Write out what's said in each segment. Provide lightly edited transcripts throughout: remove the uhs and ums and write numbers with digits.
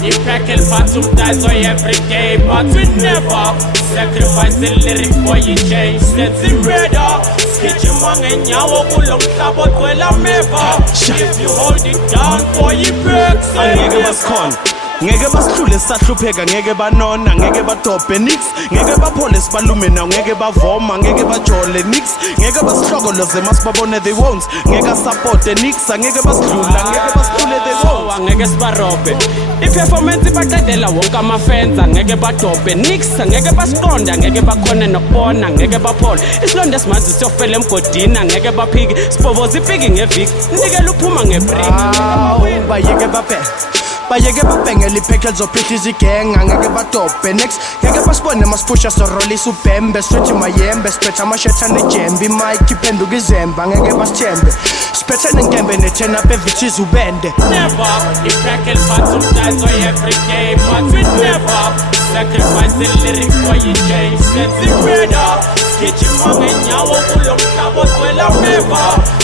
Iphekhe liphatha umdayiso every day, but we never sacrifice the lyric for you change. Sense murder, sigijima ngenyawo kulo mhlaba ogcwele ameva. If you hold it down for you perks, angeke basikhona ngeke basihlule sahlupheka ngeke banona ngeke badobhe nix ngeke baphole sibalume nawo ngeke bavoma ngeke bajole nix ngeke basihlokoloze masibabone they won't ngeke support nix angeke basidlula ngeke basihlule they won't angeke sibarobhe iperformance baqedela wonke amafenza ngeke badobhe nix angeke basiqonda ngeke bakhona nokubona ngeke baphole isilonda simanzi siyofela emgodini ngeke baphiki sipovoza ifiki ngeviki nikela uphuma ngebreak bayeke bayeke babhengela iphekhe zophitha izigenga ngeke badobhe next ngeke basibone masiphusha sorolisa ubhembe sithi mayembe siphethe amashetha nejembe imike iphenduka izemba ngeke basithembe siphethe nenkembe nethena bevithiza ubende never iphekhe liphatha umdayiso every day, but we never sacrifice the lyric for you change. Sense murder, sigijima ngenyawo kulo mhlaba ogcwele ameva.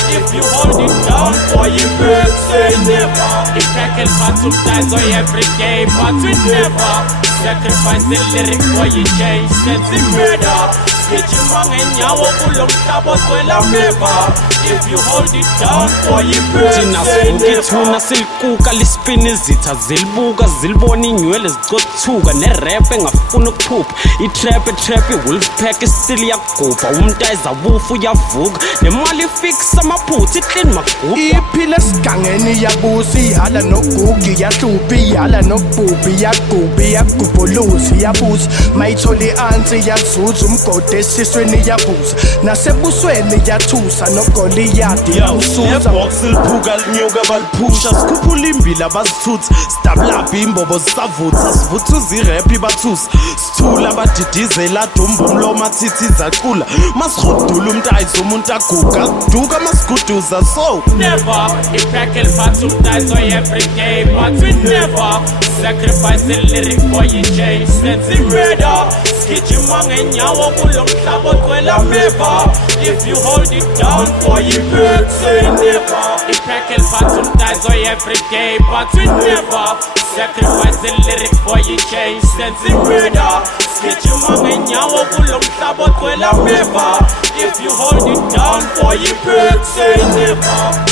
If you hold it down for you perks, say never. Iphekhe liphatha umdayiso every day, but we never sacrifice the lyric for you change. Sense murder, sigijima ngenyawo kulo mhlaba ogcwele ameva. If you hold it down for you perks, say never. Thina silikuka lispini izitha zilibuka zilibona inywele zicothuka nerap engafuna ukuphupha itrap iwolfpack isili yakugubha umntayiza wufu uyavuka nemali ifixa amaphutha iclean magubha iphile esigangeni yabusa ihala nogugi yahlupha ihala nokubhubhi yagubi yagubhuluzi yabusa mayithola i-ansi yazuza umgode esisweni yabuza nasebusweni yathusa nogoliyadi yawususa box iliphuka linyuka baliphusha sikhuphula imbila abazithutha sidablaphi imbobo zisavutha sivuthuza irap ibathusa sithula abadidizela adumba umlomo athithi izacula masirhudula umntayizo umuntu aguga kuduka masiguduza so never iphekhe liphatha umdayiso every day, but we never sacrifice the lyric for you change. Sense murder, sigijima ngenyawo kulo mhlaba ogcwele ameva. If you hold it down for you perks, say never. Iphekhe liphatha umdayiso every day, but we never sacrifice the lyric for you change. Sense murder, sigijima ngenyawo kulo mhlaba ogcwele ameva. If you hold it down for you perks, say never.